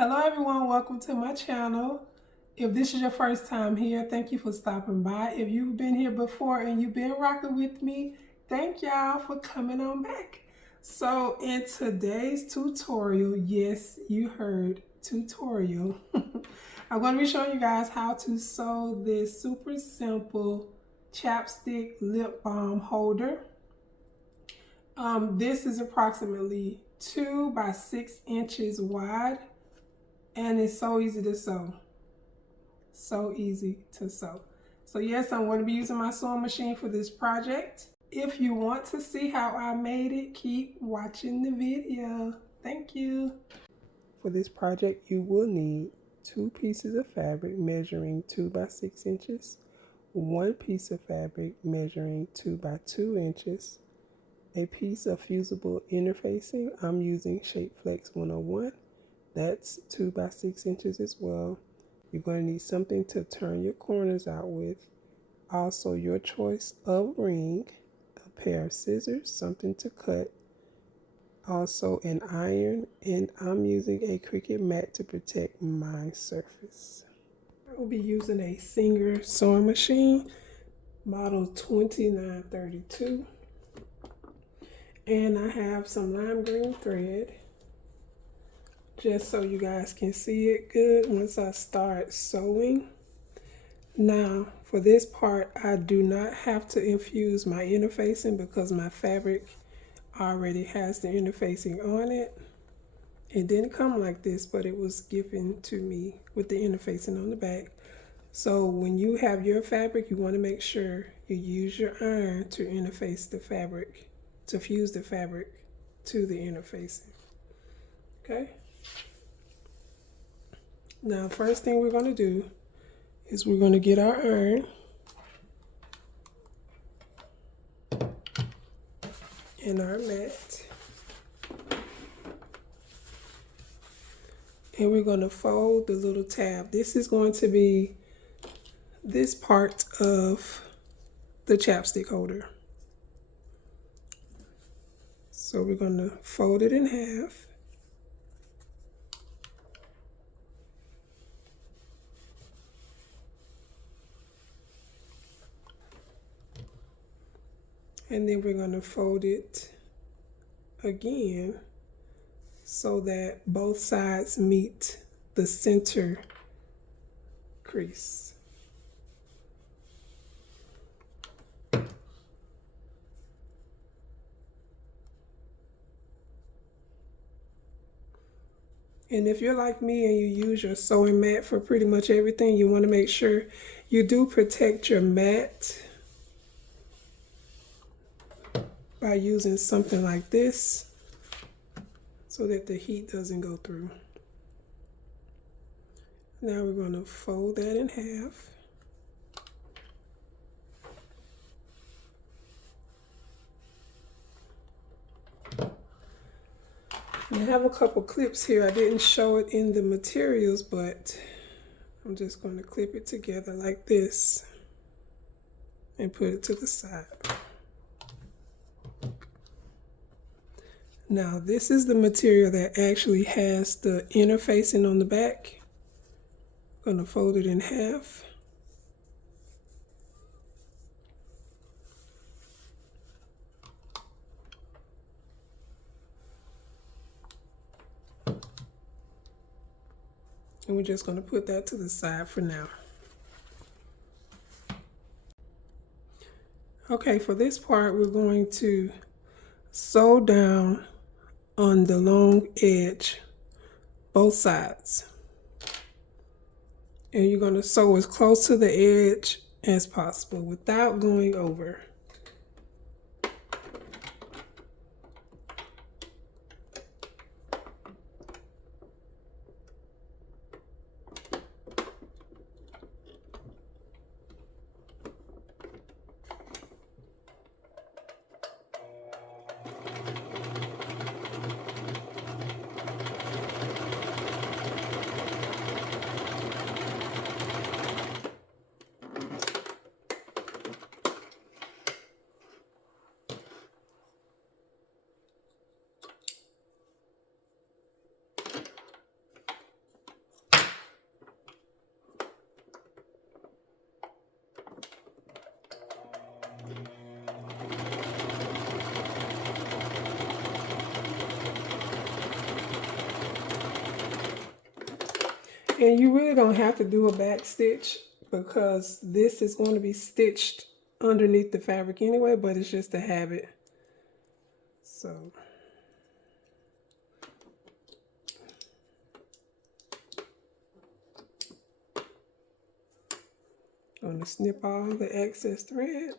Hello everyone, welcome to my channel. If this is your first time here, thank you for stopping by. If you've been here before and you've been rocking with me, thank y'all for coming on back. So in today's tutorial, yes, you heard tutorial, I'm going to be showing you guys how to sew this super simple chapstick lip balm holder. This is approximately 2 by 6 inches wide. And it's so easy to sew. So easy to sew. So yes, I'm going to be using my sewing machine for this project. If you want to see how I made it, keep watching the video. Thank you. For this project, you will need 2 pieces of fabric measuring 2 by 6 inches, 1 piece of fabric measuring 2 by 2 inches, a piece of fusible interfacing. I'm using Shape Flex 101. That's 2 by 6 inches as well. You're going to need something to turn your corners out with. Also your choice of ring, a pair of scissors, something to cut. Also an iron, and I'm using a Cricut mat to protect my surface. I will be using a Singer sewing machine, model 2932. And I have some lime green thread, just so you guys can see it good once I start sewing. Now for this part, I do not have to infuse my interfacing because my fabric already has the interfacing on it. It didn't come like this, but it was given to me with the interfacing on the back. So when you have your fabric, you want to make sure you use your iron to interface the fabric, to fuse the fabric to the interfacing. Okay? Now, first thing we're going to do is we're going to get our iron and our mat, and we're going to fold the little tab. This is going to be this part of the chapstick holder. So we're going to fold it in half. And then we're going to fold it again so that both sides meet the center crease. And if you're like me and you use your sewing mat for pretty much everything, you want to make sure you do protect your mat by using something like this so that the heat doesn't go through. Now we're going to fold that in half. I have a couple clips here. I didn't show it in the materials, but I'm just going to clip it together like this and put it to the side. Now this is the material that actually has the interfacing on the back. I'm going to fold it in half. And we're just going to put that to the side for now. Okay, for this part, we're going to sew down on the long edge, both sides. And you're going to sew as close to the edge as possible without going over. And you really don't have to do a back stitch because this is going to be stitched underneath the fabric anyway, but it's just a habit. So I'm going to snip all the excess thread.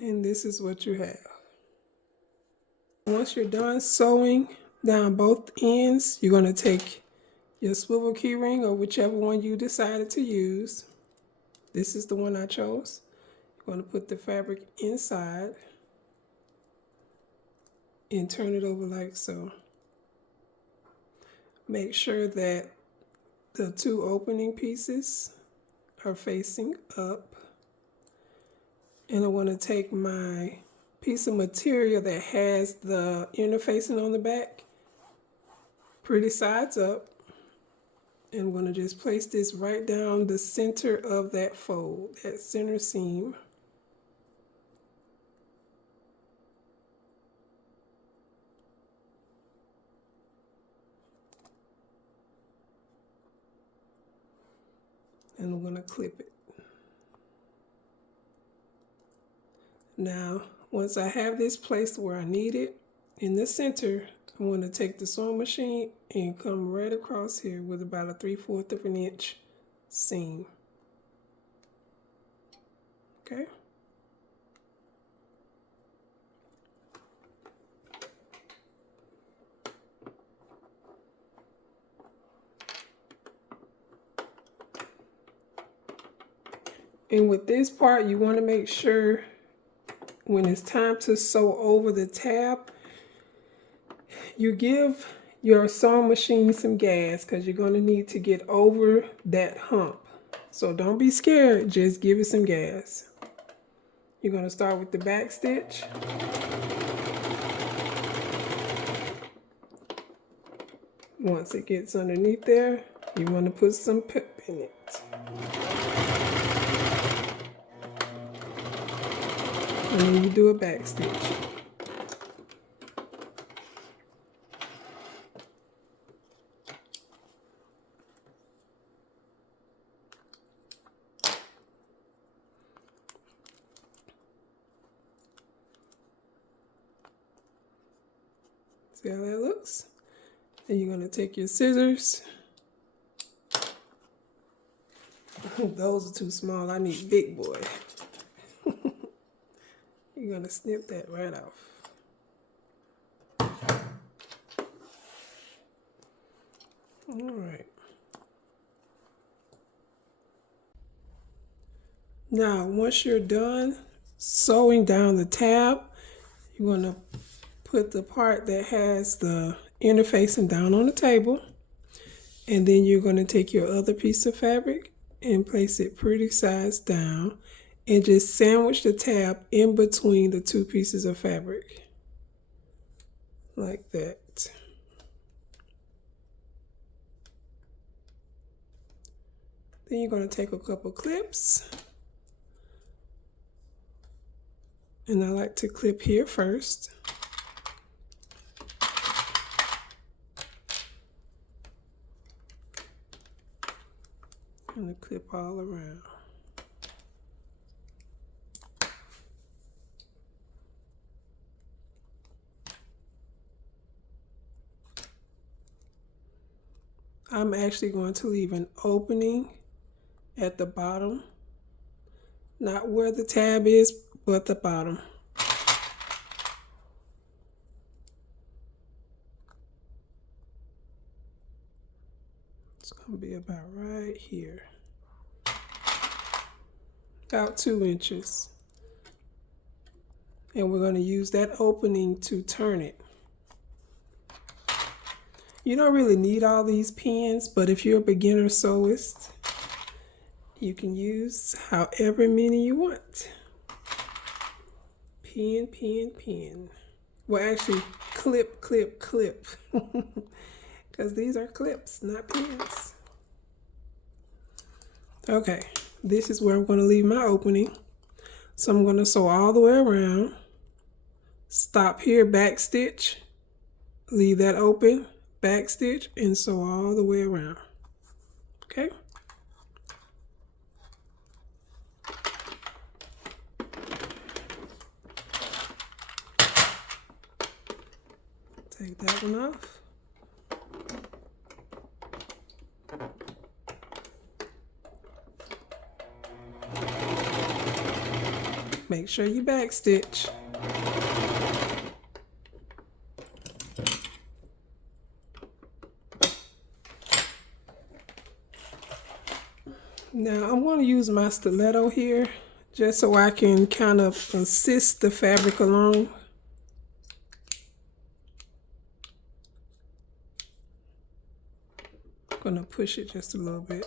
And this is what you have. Once you're done sewing down both ends, you're going to take your swivel key ring or whichever one you decided to use. This is the one I chose. You're going to put the fabric inside and turn it over like so. Make sure that the two opening pieces are facing up. And I want to take my piece of material that has the interfacing on the back, pretty sides up, and I'm going to just place this right down the center of that fold, that center seam. And I'm going to clip it. Now, once I have this placed where I need it, in the center, I'm going to take the sewing machine and come right across here with about a 3/4 of an inch seam. Okay? And with this part, you want to make sure when it's time to sew over the tab, you give your sewing machine some gas because you're going to need to get over that hump. So don't be scared, just give it some gas. You're going to start with the back stitch. Once it gets underneath there, you want to put some pip in it. And then you do a back stitch. See how that looks? Then you're going to take your scissors. Those are too small. I need big boy. You're going to snip that right off. All right. Now, once you're done sewing down the tab, you're going to put the part that has the interfacing down on the table. And then you're going to take your other piece of fabric and place it pretty sides down and just sandwich the tab in between the two pieces of fabric. Like that. Then you're going to take a couple clips. And I like to clip here first. And clip all around. I'm actually going to leave an opening at the bottom, not where the tab is, but the bottom. It's going to be about right here, about 2 inches. And we're going to use that opening to turn it. You don't really need all these pins, but if you're a beginner sewist, you can use however many you want. Pin, pin, pin. Well, actually, clip, clip, clip. Because these are clips, not pins. Okay, this is where I'm going to leave my opening. So I'm going to sew all the way around. Stop here, back stitch. Leave that open. back stitch, and sew all the way around. Okay. Take that one off. Make sure you back stitch. Now I'm going to use my stiletto here just so I can kind of assist the fabric along. I'm going to push it just a little bit.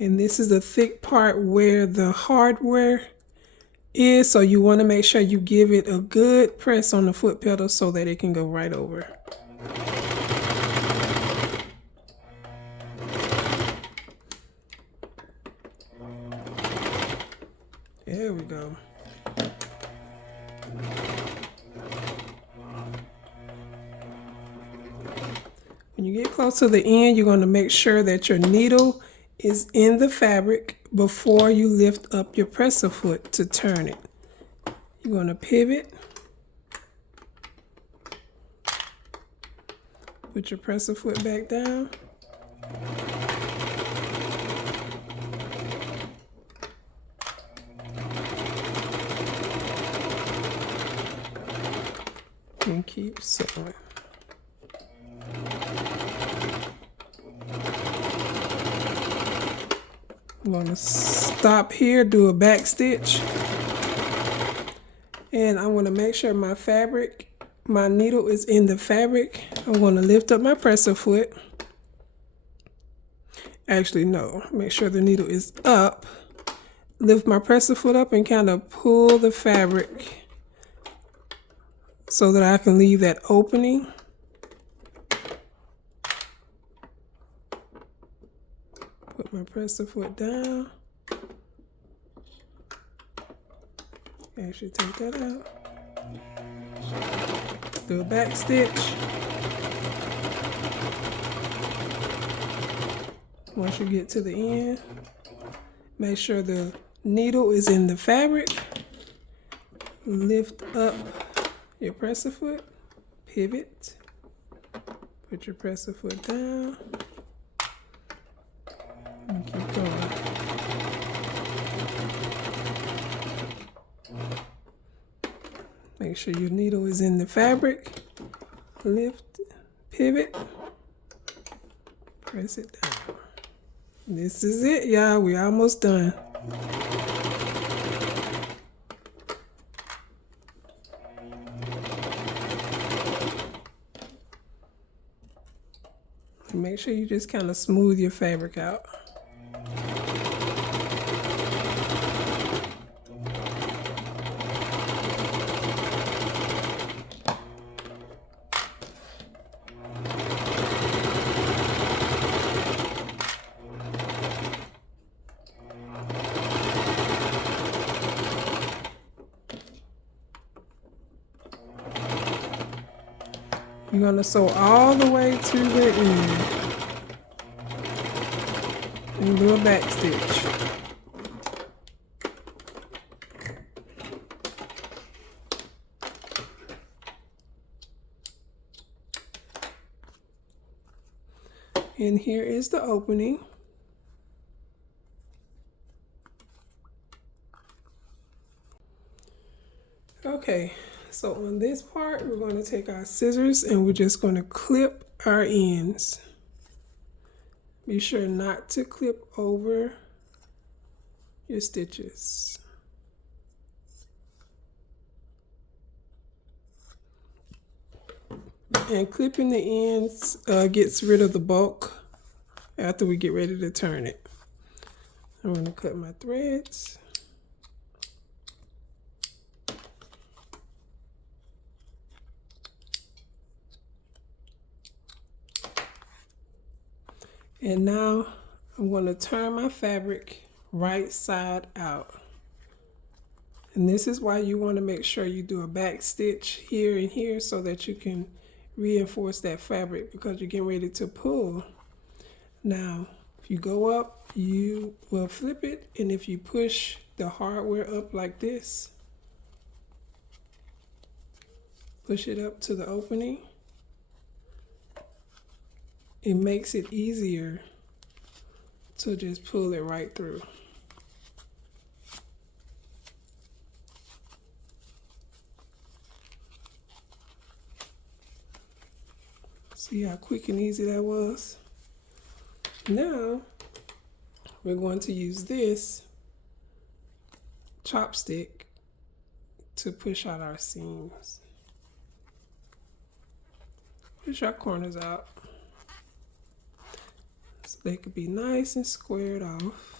And this is the thick part where the hardware is, so you want to make sure you give it a good press on the foot pedal so that it can go right over. There we go. When you get close to the end, you're going to make sure that your needle is in the fabric before you lift up your presser foot to turn it. You're going to pivot, put your presser foot back down, and keep sewing. I'm going to stop here, do a back stitch, and I'm going to make sure my fabric, my needle is in the fabric. I'm going to lift up my presser foot. Actually, no, make sure the needle is up. Lift my presser foot up and kind of pull the fabric so that I can leave that opening. Put my presser foot down. Actually take that out. Do a back stitch. Once you get to the end, make sure the needle is in the fabric. Lift up your presser foot, pivot, put your presser foot down, and keep going. Make sure your needle is in the fabric. Lift, pivot, press it down. This is it, y'all. We're almost done. Make sure you just kind of smooth your fabric out. You're going to sew all the way to the end and do a back stitch. And here is the opening. Okay. So on this part, we're going to take our scissors and we're just going to clip our ends. Be sure not to clip over your stitches. And clipping the ends gets rid of the bulk after we get ready to turn it. I'm going to cut my threads. And now I'm going to turn my fabric right side out. And this is why you want to make sure you do a back stitch here and here so that you can reinforce that fabric because you're getting ready to pull. Now, if you go up, you will flip it, and if you push the hardware up like this, push it up to the opening, it makes it easier to just pull it right through. See how quick and easy that was? Now, we're going to use this chopstick to push out our seams. Push our corners out so they could be nice and squared off.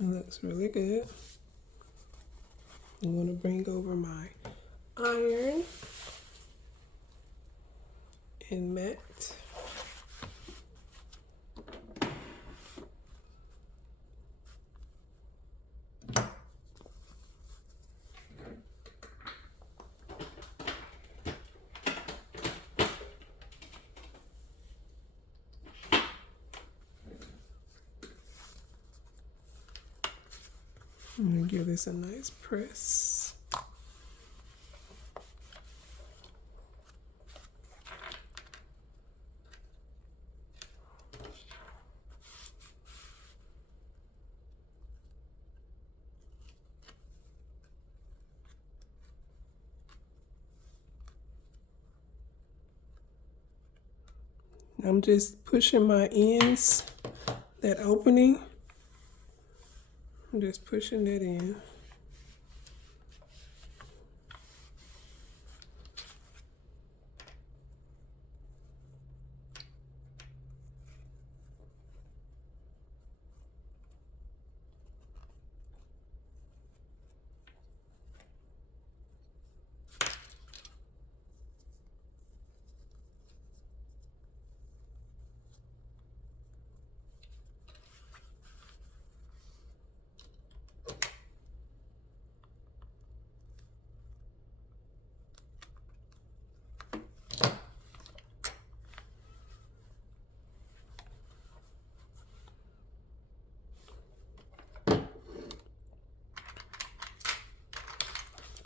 It looks really good. I'm going to bring over my iron and mat. I'm going to give this a nice press. I'm just pushing my ends, that opening. I'm just pushing that in.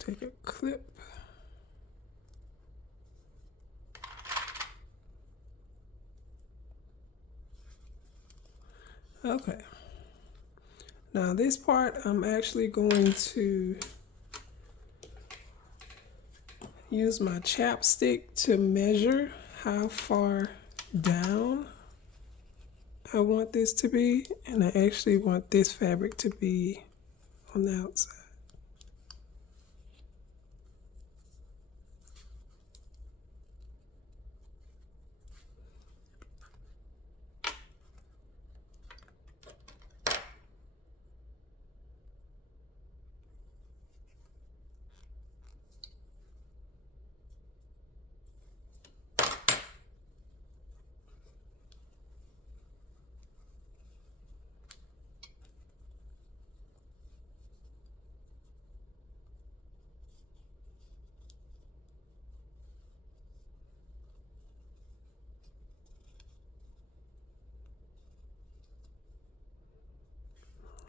Take a clip. Okay. Now this part, I'm actually going to use my chapstick to measure how far down I want this to be, and I actually want this fabric to be on the outside.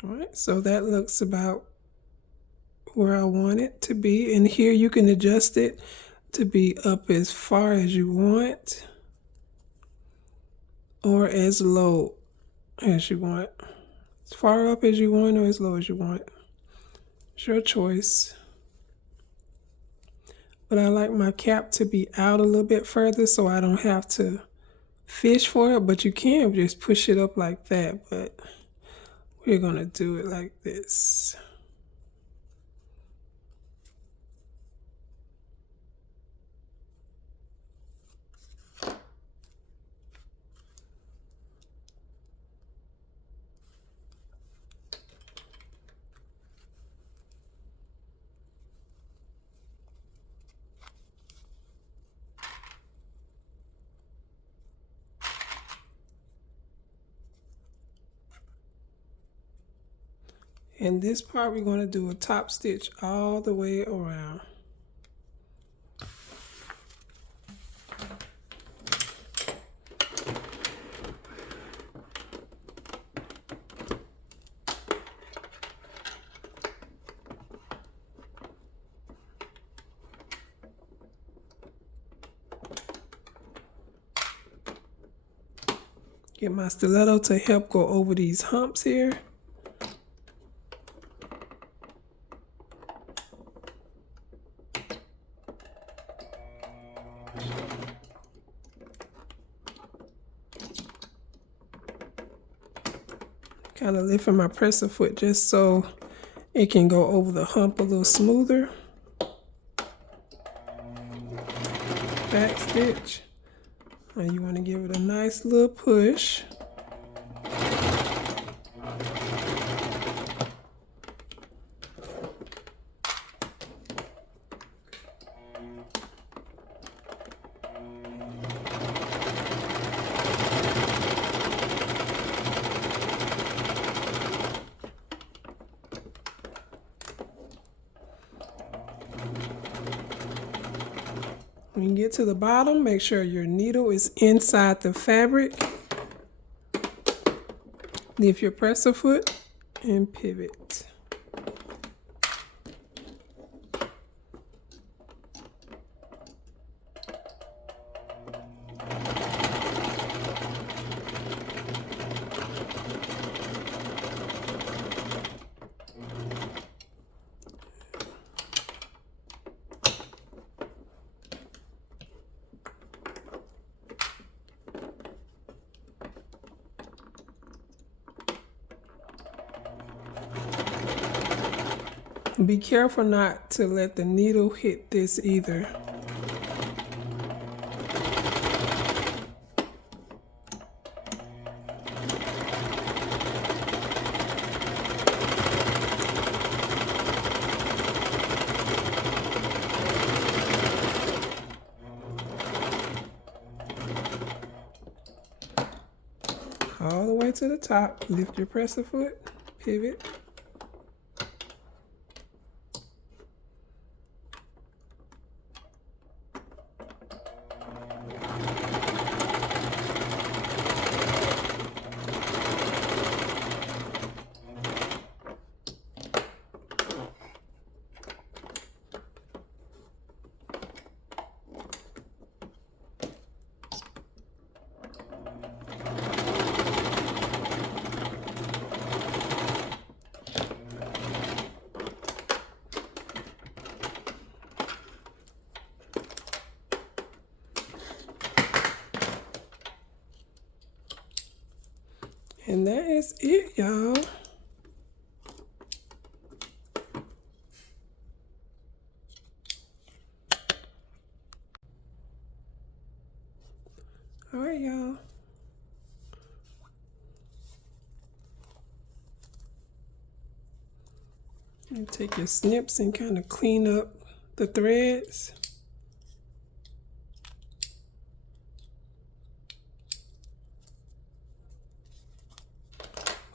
All right, so that looks about where I want it to be. And here you can adjust it to be up as far as you want or as low as you want. As far up as you want or as low as you want. It's your choice. But I like my cap to be out a little bit further so I don't have to fish for it, but you can just push it up like that, but we're gonna do it like this. And this part we're going to do a top stitch all the way around. Get my stiletto to help go over these humps here. Kind of lifting my presser foot just so it can go over the hump a little smoother. Back stitch. And you want to give it a nice little push. When you get to the bottom, make sure your needle is inside the fabric. Lift your presser foot and pivot. Be careful not to let the needle hit this either. All the way to the top, lift your presser foot, pivot. And that is it, y'all. All right, y'all. And take your snips and kind of clean up the threads.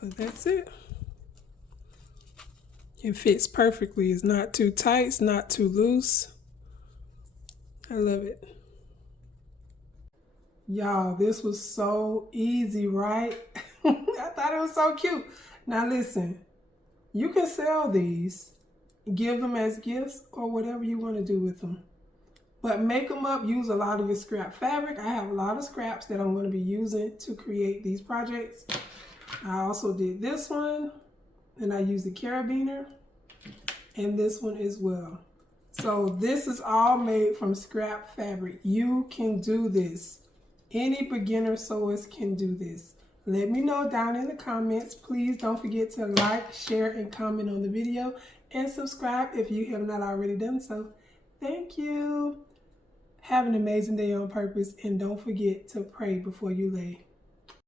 But that's it. It fits perfectly. It's not too tight, it's not too loose. I love it. Y'all, this was so easy, right? I thought it was so cute. Now listen, you can sell these, give them as gifts or whatever you want to do with them. But make them up, use a lot of your scrap fabric. I have a lot of scraps that I'm going to be using to create these projects. I also did this one, and I used the carabiner, and this one as well. So this is all made from scrap fabric. You can do this. Any beginner sewist can do this. Let me know down in the comments. Please don't forget to like, share, and comment on the video, and subscribe if you have not already done so. Thank you. Have an amazing day on purpose, and don't forget to pray before you lay.